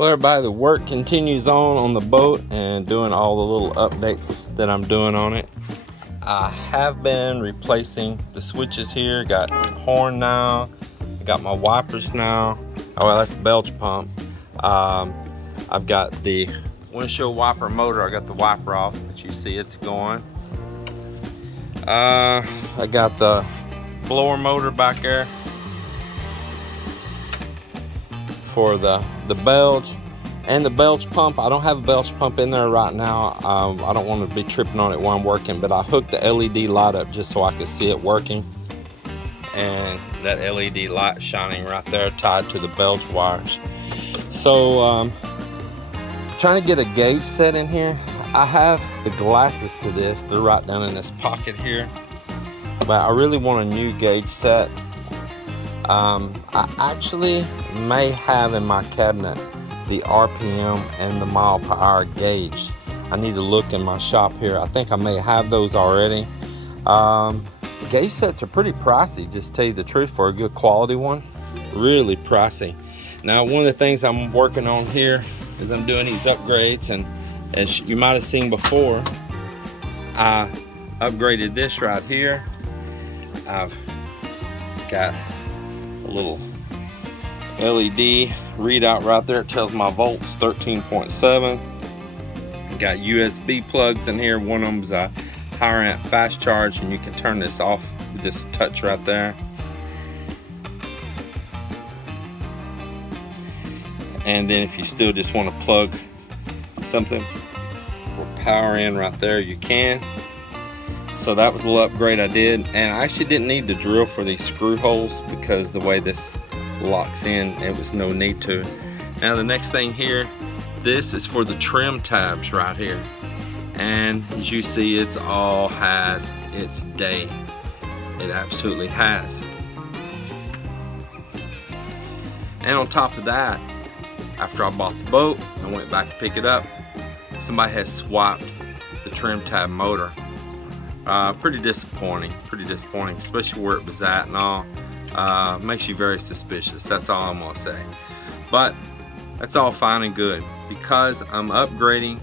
Well, everybody, the work continues on the boat and doing all the little updates that I'm doing on it. I have been replacing the switches here. Got horn now, got my wipers now. Oh well, that's the belch pump. I've got the windshield wiper motor. I got the wiper off, but you see it's going. I got the blower motor back there for the belch and the belch pump. I don't have a belch pump in there right now. I don't want to be tripping on it while I'm working, but I hooked the LED light up just so I could see it working, and that LED light shining right there tied to the belch wires. So trying to get a gauge set in here. I have the glasses to this. They're right down in this pocket here, but I really want a new gauge set. I actually may have in my cabinet the RPM and the mile per hour gauge. I need to look in my shop here. I think I may have those already. Gauge sets are pretty pricey, just to tell you the truth, for a good quality one. Really pricey. Now, one of the things I'm working on here is I'm doing these upgrades, and as you might have seen before, I upgraded this right here. I've got a little LED readout right there. It tells my volts 13.7. Got USB plugs in here. One of them's a higher amp fast charge, and you can turn this off with this touch right there. And then if you still just want to plug something for power in right there, you can. So that was a little upgrade I did, and I actually didn't need to drill for these screw holes because the way this locks in, it was no need to. Now the next thing here, this is for the trim tabs right here, and as you see, it's all had its day. It absolutely has. And on top of that, after I bought the boat, I went back to pick it up. Somebody has swapped the trim tab motor. Pretty disappointing, especially where it was at and all. Makes you very suspicious, that's all I'm gonna say. But that's all fine and good, because I'm upgrading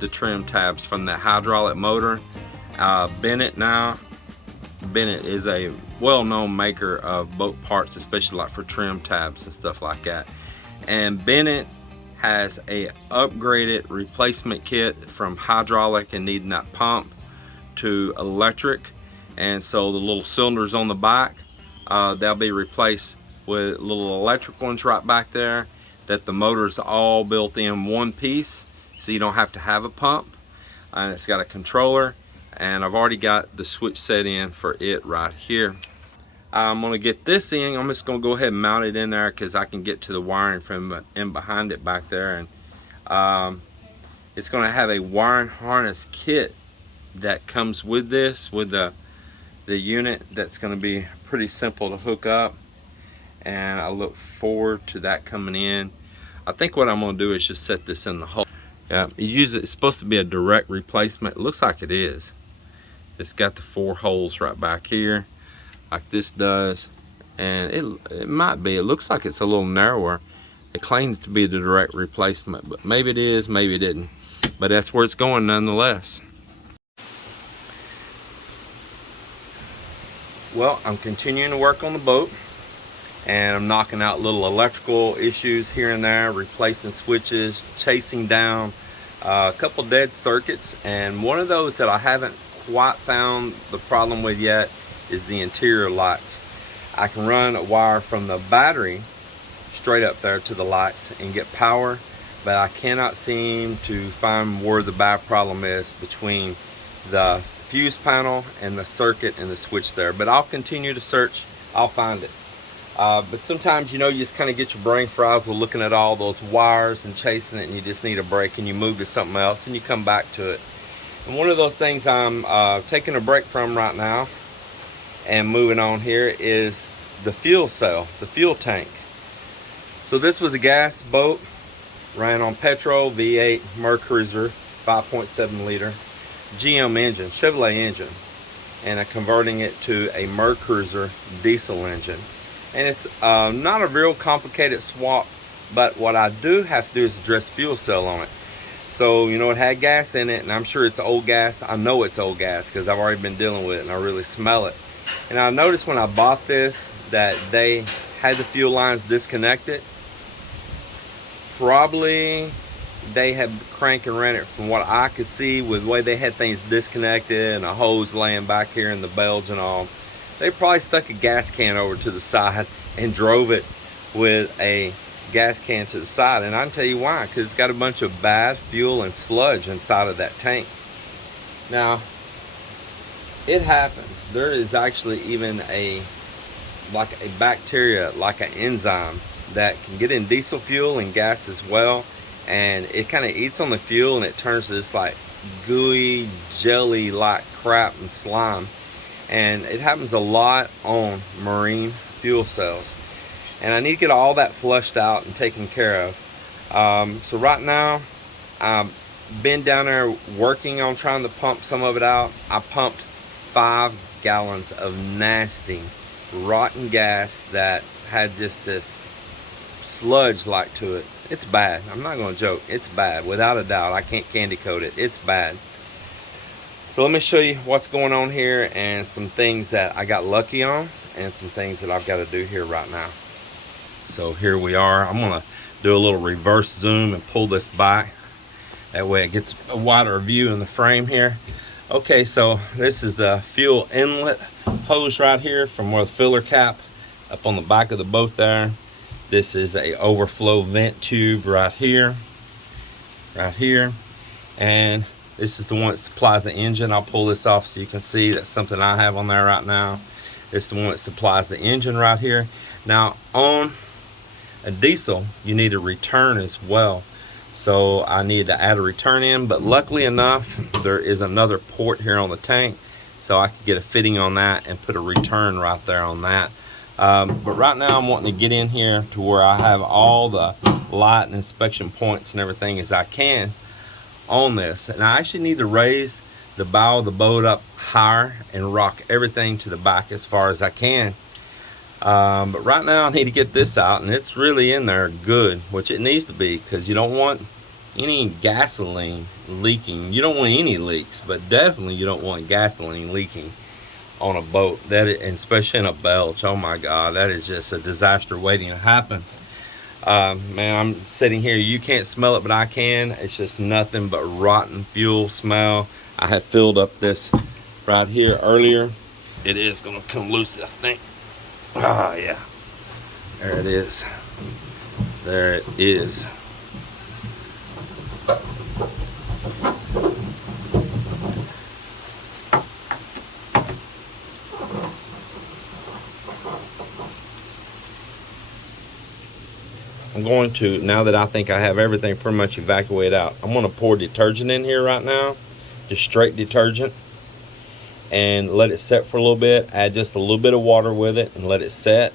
the trim tabs from the hydraulic motor. Bennett is a well-known maker of boat parts, especially like for trim tabs and stuff like that. And Bennett has a upgraded replacement kit from hydraulic and needing that pump to electric, and so the little cylinders on the back, they'll be replaced with little electric ones right back there, that the motor's all built in one piece, so you don't have to have a pump. And it's got a controller, and I've already got the switch set in for it right here. I'm gonna get this in. I'm just gonna go ahead and mount it in there because I can get to the wiring from in behind it back there. And it's gonna have a wiring harness kit that comes with this, with the unit. That's going to be pretty simple to hook up, and I look forward to that coming in. I think what I'm going to do is just set this in the hole. Yeah, it's supposed to be a direct replacement. It looks like it is. It's got the 4 holes right back here like this does, and it might be, it looks like it's a little narrower. It claims to be the direct replacement, but maybe it is, maybe it didn't, but that's where it's going nonetheless. Well, I'm continuing to work on the boat, and I'm knocking out little electrical issues here and there, replacing switches, chasing down a couple dead circuits, and one of those that I haven't quite found the problem with yet is the interior lights. I can run a wire from the battery straight up there to the lights and get power, but I cannot seem to find where the bad problem is between the fuse panel and the circuit and the switch there. But I'll continue to search, I'll find it. But sometimes, you know, you just kind of get your brain frazzled looking at all those wires and chasing it, and you just need a break, and you move to something else and you come back to it. And one of those things I'm taking a break from right now and moving on here is the fuel cell, the fuel tank. So this was a gas boat, ran on petrol, V8 Mercruiser, 5.7 liter. GM engine, Chevrolet engine, and I'm converting it to a Mercruiser diesel engine. And it's not a real complicated swap But what I do have to do is address fuel cell on it. So, you know, it had gas in it, and I'm sure it's old gas. I know it's old gas because I've already been dealing with it and I really smell it. And I noticed when I bought this that they had the fuel lines disconnected. Probably they had crank and ran it, from what I could see, with the way they had things disconnected and a hose laying back here in the belge and all. They probably stuck a gas can over to the side and drove it with a gas can to the side. And I can tell you why, because it's got a bunch of bad fuel and sludge inside of that tank. Now, it happens. There is actually even a bacteria, like an enzyme, that can get in diesel fuel and gas as well, and it kind of eats on the fuel and it turns to this like gooey jelly like crap and slime. And it happens a lot on marine fuel cells, and I need to get all that flushed out and taken care of. So right now I've been down there working on trying to pump some of it out. I pumped 5 gallons of nasty rotten gas that had just this sludge like to it. It's bad. I'm not going to joke. It's bad, without a doubt. I can't candy coat it. It's bad. So let me show you what's going on here and some things that I got lucky on and some things that I've got to do here right now. So here we are. I'm going to do a little reverse zoom and pull this back. That way it gets a wider view in the frame here. Okay, so this is the fuel inlet hose right here from where the filler cap up on the back of the boat there. This is a overflow vent tube right here, and this is the one that supplies the engine. I'll pull this off so you can see that's something I have on there right now. This is the one that supplies the engine right here. Now on a diesel, you need a return as well. So I need to add a return in, but luckily enough, there is another port here on the tank, so I could get a fitting on that and put a return right there on that. But right now I'm wanting to get in here to where I have all the light and inspection points and everything as I can on this. And I actually need to raise the bow of the boat up higher and rock everything to the back as far as I can. But right now I need to get this out, and it's really in there good, which it needs to be, because you don't want any gasoline leaking. You don't want any leaks, but definitely you don't want gasoline leaking on a boat, that and especially in a belch. Oh my God, that is just a disaster waiting to happen. Man, I'm sitting here, you can't smell it, but I can. It's just nothing but rotten fuel smell. I had filled up this right here earlier. It is gonna come loose, I think. Ah, yeah, there it is. There it is. I'm going to, now that I think I have everything pretty much evacuated out, I'm going to pour detergent in here right now, just straight detergent, and let it set for a little bit. Add just a little bit of water with it and let it set.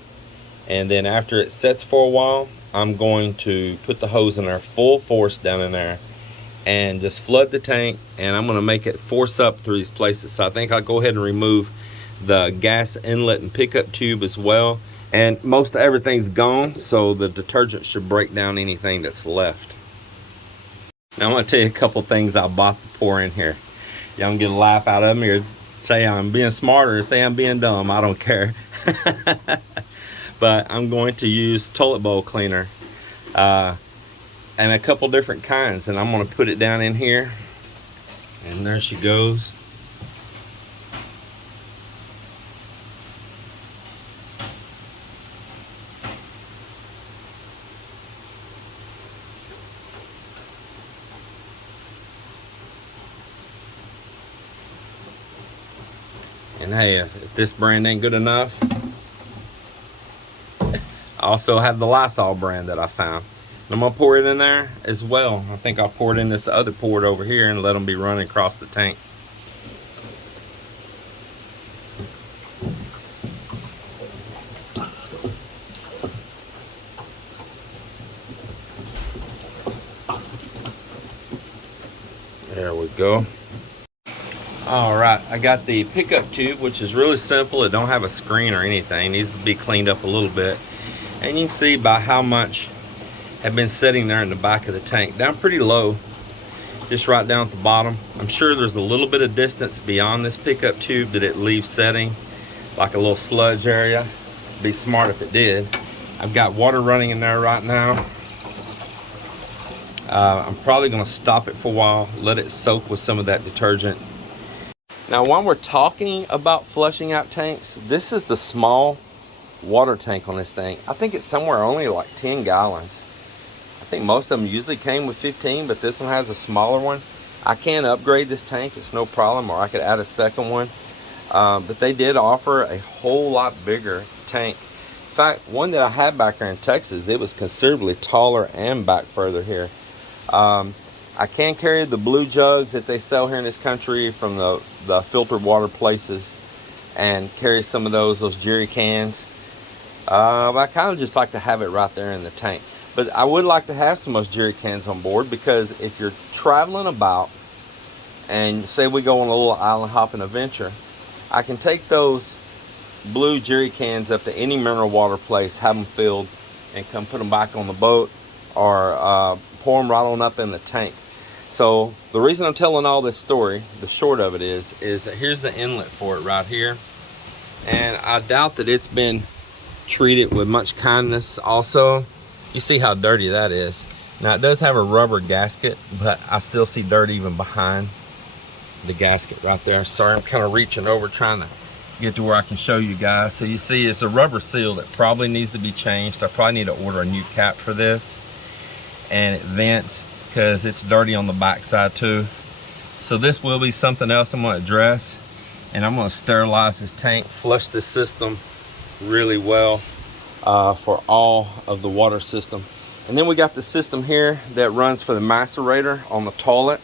And then after it sets for a while, I'm going to put the hose in there full force down in there and just flood the tank, and I'm going to make it force up through these places. So I think I'll go ahead and remove the gas inlet and pickup tube as well. And most of everything's gone, so the detergent should break down anything that's left. Now I'm going to tell you a couple things I bought to pour in here. Y'all can get a laugh out of me, or say I'm being smart, or say I'm being dumb. I don't care. But I'm going to use toilet bowl cleaner, and a couple different kinds, and I'm going to put it down in here. And there she goes. And hey, if this brand ain't good enough, I also have the Lysol brand that I found. And I'm gonna pour it in there as well. I think I'll pour it in this other port over here and let them be running across the tank. There we go. All right, I got the pickup tube, which is really simple. It don't have a screen or anything. It needs to be cleaned up a little bit. And you can see by how much have been sitting there in the back of the tank, down pretty low, just right down at the bottom. I'm sure there's a little bit of distance beyond this pickup tube that it leaves setting, like a little sludge area. Be smart if it did. I've got water running in there right now. I'm probably gonna stop it for a while, let it soak with some of that detergent. Now, while we're talking about flushing out tanks, this is the small water tank on this thing. I think it's somewhere only like 10 gallons. I think most of them usually came with 15, but this one has a smaller one. I can upgrade this tank, it's no problem, or I could add a second one. But they did offer a whole lot bigger tank. In fact, one that I had back here in Texas, it was considerably taller and back further here. I can carry the blue jugs that they sell here in this country from the filtered water places, and carry some of those jerry cans. But I kind of just like to have it right there in the tank. But I would like to have some of those jerry cans on board, because if you're traveling about and say we go on a little island hopping adventure, I can take those blue jerry cans up to any mineral water place, have them filled, and come put them back on the boat, or pour them right on up in the tank. So the reason I'm telling all this story, the short of it is that here's the inlet for it right here. And I doubt that it's been treated with much kindness also. You see how dirty that is. Now, it does have a rubber gasket, but I still see dirt even behind the gasket right there. Sorry, I'm kind of reaching over trying to get to where I can show you guys. So you see it's a rubber seal that probably needs to be changed. I probably need to order a new cap for this. And it vents because it's dirty on the back side too. So this will be something else I'm going to address, and I'm going to sterilize this tank, flush this system really well for all of the water system. And then we got the system here that runs for the macerator on the toilet,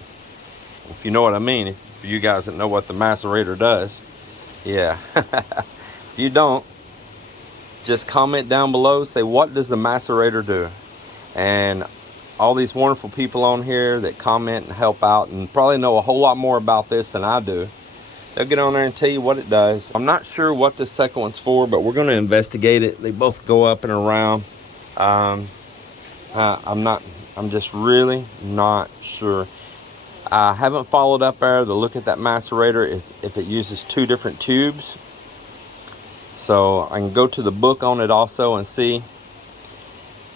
if you know what I mean. For you guys that know what the macerator does, yeah. If you don't, just comment down below, say, what does the macerator do? And all these wonderful people on here that comment and help out and probably know a whole lot more about this than I do, they'll get on there and tell you what it does. I'm not sure what this second one's for, but we're going to investigate it. They both go up and around. I'm just really not sure. I haven't followed up there to look at that macerator if it uses two different tubes. So I can go to the book on it also and see,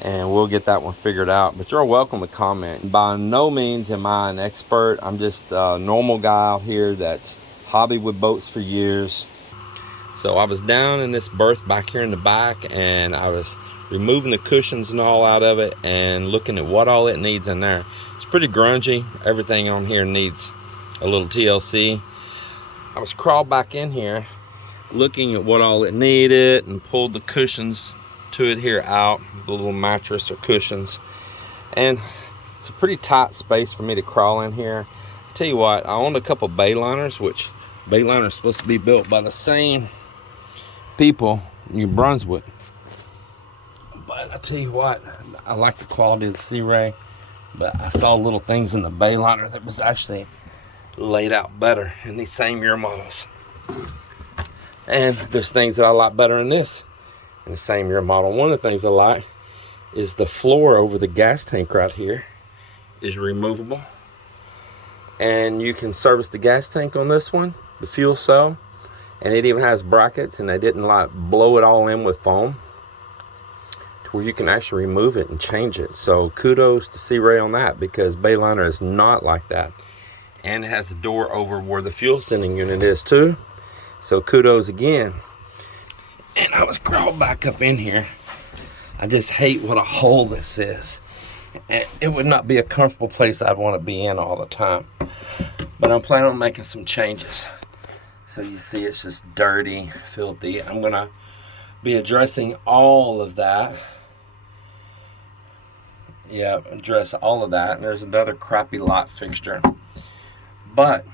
and we'll get that one figured out. But you're welcome to comment. By no means am I an expert. I'm just a normal guy out here that's hobbied with boats for years. So I was down in this berth back here in the back, and I was removing the cushions and all out of it and looking at what all it needs in there. It's pretty grungy. Everything on here needs a little TLC. I was crawled back in here looking at what all it needed and pulled the cushions to it here out, the little mattress or cushions. And it's a pretty tight space for me to crawl in here. Tell you what, I owned a couple bay liners, which bay liners are supposed to be built by the same people in New Brunswick. But I tell you what, I like the quality of the Sea Ray, but I saw little things in the bay liner that was actually laid out better in these same year models. And there's things that I like better in this, in the same year model. One of the things I like is the floor over the gas tank right here is removable. And you can service the gas tank on this one, the fuel cell, and it even has brackets, and they didn't like blow it all in with foam, to where you can actually remove it and change it. So kudos to Sea Ray on that, because Bayliner is not like that. And it has a door over where the fuel sending unit is too. So kudos again. And I was crawled back up in here. I just hate what a hole this is. It would not be a comfortable place I'd want to be in all the time. But I'm planning on making some changes. So you see it's just dirty, filthy. I'm going to be addressing all of that. Yeah, address all of that. And there's another crappy light fixture. But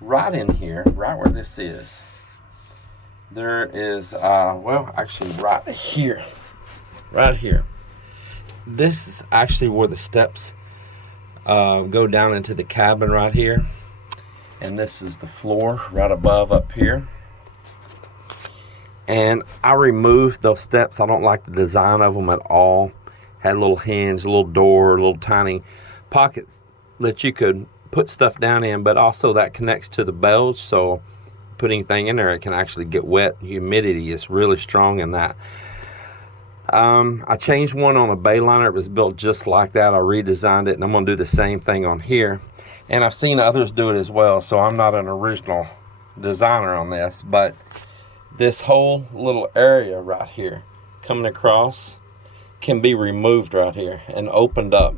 right in here, right where this is, there is, well, actually right here. This is actually where the steps go down into the cabin right here. And this is the floor right above up here. And I removed those steps. I don't like the design of them at all. Had a little hinge, a little door, a little tiny pockets that you could put stuff down in, but also that connects to the belge, so put anything in there, it can actually get wet. Humidity is really strong in that. I changed one on a bay liner. It was built just like that. I redesigned it, and I'm going to do the same thing on here. And I've seen others do it as well, so I'm not an original designer on this, but this whole little area right here coming across can be removed right here and opened up.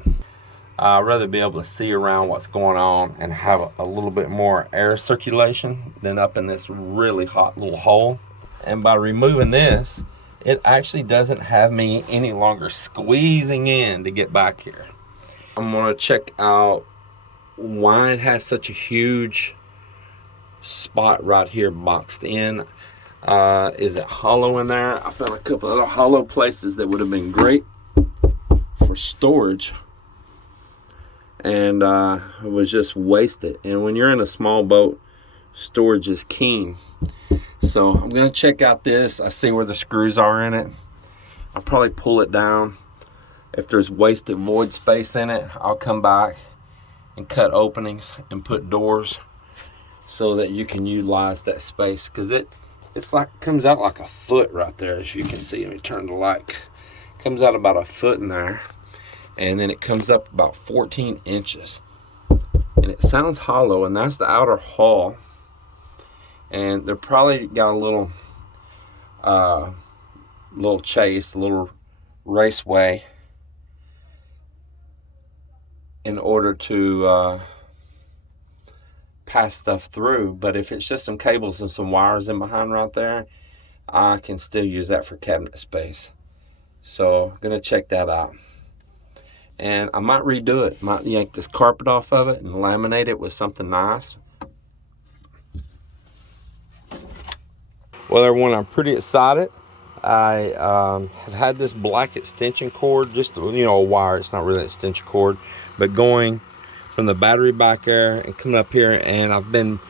I'd rather be able to see around what's going on and have a little bit more air circulation than up in this really hot little hole. And by removing this, it actually doesn't have me any longer squeezing in to get back here. I'm gonna check out why it has such a huge spot right here boxed in. Is it hollow in there? I found a couple of hollow places that would have been great for storage, and it was just wasted. And when you're in a small boat, storage is keen. So I'm gonna check out this. I see where the screws are in it. I'll probably pull it down. If there's wasted void space in it, I'll come back and cut openings and put doors so that you can utilize that space, because it's like, comes out like a foot right there, as you can see. Let me turn the light. Comes out about a foot in there, and then it comes up about 14 inches, and it sounds hollow, and that's the outer hull. And they're probably got a little chase, a little raceway in order to pass stuff through. But if it's just some cables and some wires in behind right there, I can still use that for cabinet space. So I'm gonna check that out, and I might redo it. Might yank this carpet off of it and laminate it with something nice. Well, everyone, I'm pretty excited. I have had this black extension cord, just, you know, a wire. It's not really an extension cord, but going from the battery back there and coming up here, and I've been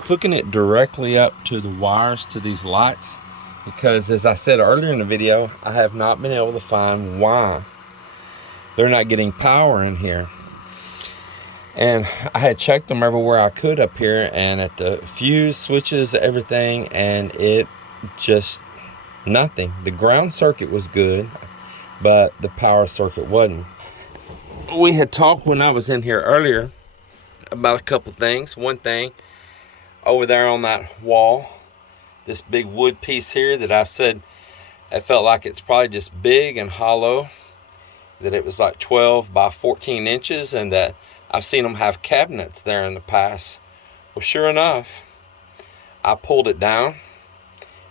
hooking it directly up to the wires to these lights, because as I said earlier in the video, I have not been able to find why they're not getting power in here. And I had checked them everywhere I could up here, and at the fuse switches, everything, and it just nothing. The ground circuit was good, but the power circuit wasn't. We had talked when I was in here earlier about a couple things. One thing, over there on that wall, this big wood piece here that I said I felt like it's probably just big and hollow, that it was like 12 by 14 inches, and that I've seen them have cabinets there in the past. Well, sure enough, I pulled it down,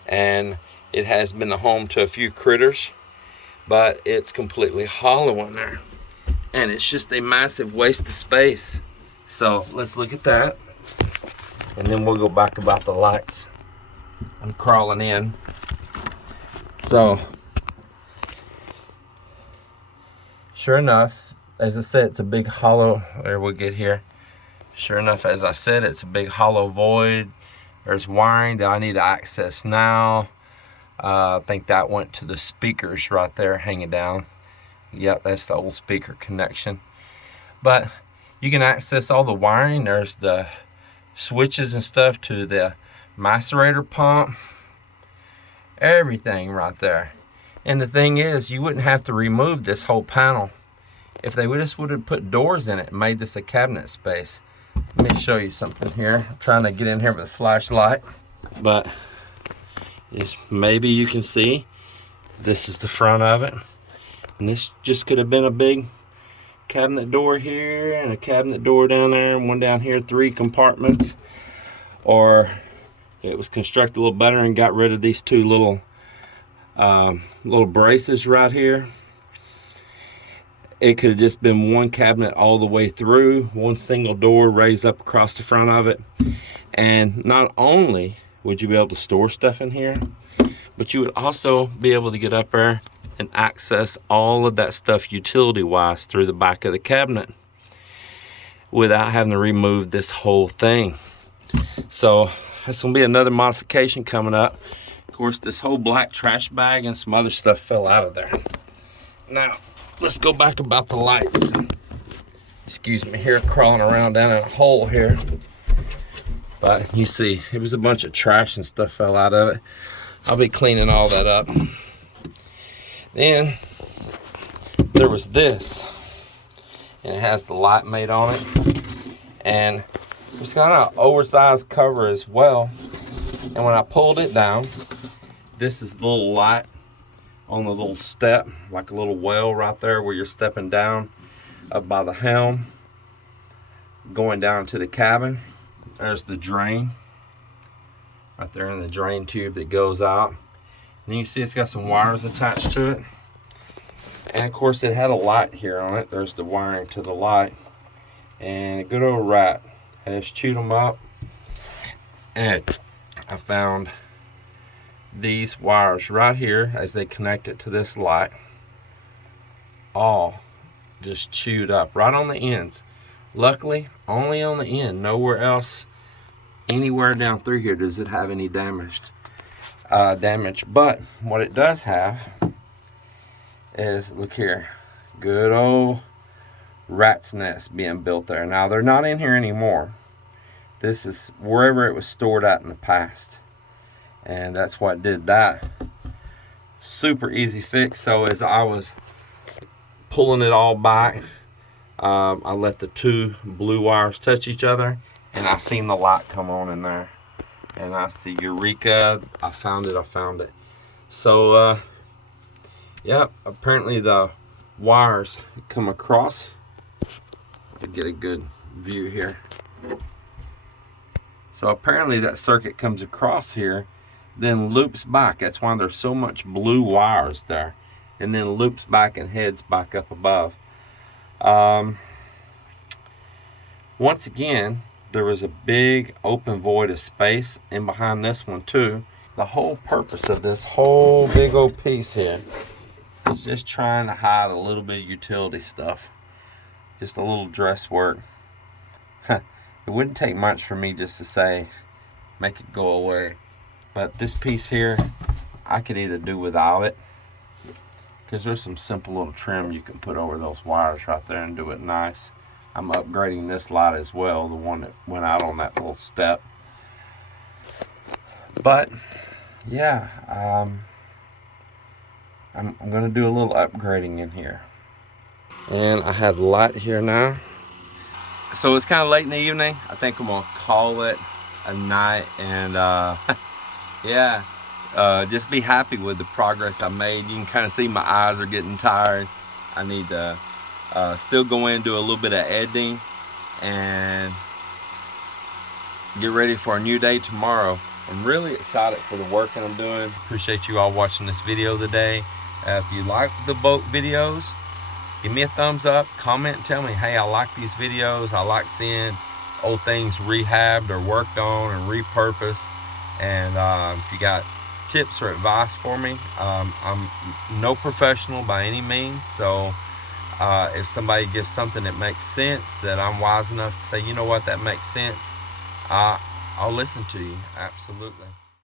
and it has been the home to a few critters, but it's completely hollow in there, and it's just a massive waste of space. So let's look at that, and then we'll go back about the lights. I'm crawling in. So sure enough, as I said, it's a big hollow. There, we'll get here. Sure enough, as I said, it's a big hollow void. There's wiring that I need to access now. I think that went to the speakers right there hanging down. Yep, that's the old speaker connection. But you can access all the wiring. There's the switches and stuff to the macerator pump. Everything right there. And the thing is, you wouldn't have to remove this whole panel if they just would have put doors in it and made this a cabinet space. Let me show you something here. I'm trying to get in here with a flashlight, but maybe you can see this is the front of it, and this just could have been a big cabinet door here and a cabinet door down there and one down here, 3 compartments. Or if it was constructed a little better and got rid of these 2 little braces right here, it could have just been one cabinet all the way through, one single door raised up across the front of it. And not only would you be able to store stuff in here, but you would also be able to get up there and access all of that stuff utility wise through the back of the cabinet without having to remove this whole thing. So that's gonna be another modification coming up. Of course, this whole black trash bag and some other stuff fell out of there. Now, let's go back about the lights. Excuse me here, crawling around down in a hole here. But you see, it was a bunch of trash and stuff fell out of it. I'll be cleaning all that up. Then there was this, and it has the light made on it, and it's got an oversized cover as well. And when I pulled it down, this is the little light on the little step, like a little well right there where you're stepping down up by the helm, going down to the cabin. There's the drain right there in the drain tube that goes out. And you see it's got some wires attached to it. And of course it had a light here on it. There's the wiring to the light. And a good old rat has chewed them up. And I found these wires right here as they connect it to this light. All just chewed up right on the ends. Luckily, only on the end. Nowhere else, anywhere down through here does it have any damage. But what it does have is, look here, good old rat's nest being built there. Now they're not in here anymore. This is wherever it was stored at in the past, and that's what did that. Super easy fix. So as I was pulling it all back, I let the two blue wires touch each other, and I seen the light come on in there, and I see, eureka, I found it. So yep, apparently the wires come across. To get a good view here. So apparently that circuit comes across here, then loops back. That's why there's so much blue wires there, and then loops back and heads back up above. Once again, there was a big open void of space in behind this one too. The whole purpose of this whole big old piece here is just trying to hide a little bit of utility stuff. Just a little dress work. It wouldn't take much for me just to say, make it go away. But this piece here, I could either do without it, because there's some simple little trim you can put over those wires right there and do it nice. I'm upgrading this light as well, the one that went out on that little step. But yeah, I'm gonna do a little upgrading in here. And I have the light here now. So it's kind of late in the evening. I think I'm gonna call it a night, and yeah, just be happy with the progress I made. You can kind of see my eyes are getting tired. I need to still go in and do a little bit of editing and get ready for a new day tomorrow. I'm really excited for the work that I'm doing. Appreciate you all watching this video today. If you like the boat videos, give me a thumbs up, comment and tell me, hey, I like these videos. I like seeing old things rehabbed or worked on and repurposed. And if you got tips or advice for me, I'm no professional by any means. So if somebody gives something that makes sense, that I'm wise enough to say, you know what, that makes sense, I'll listen to you, absolutely.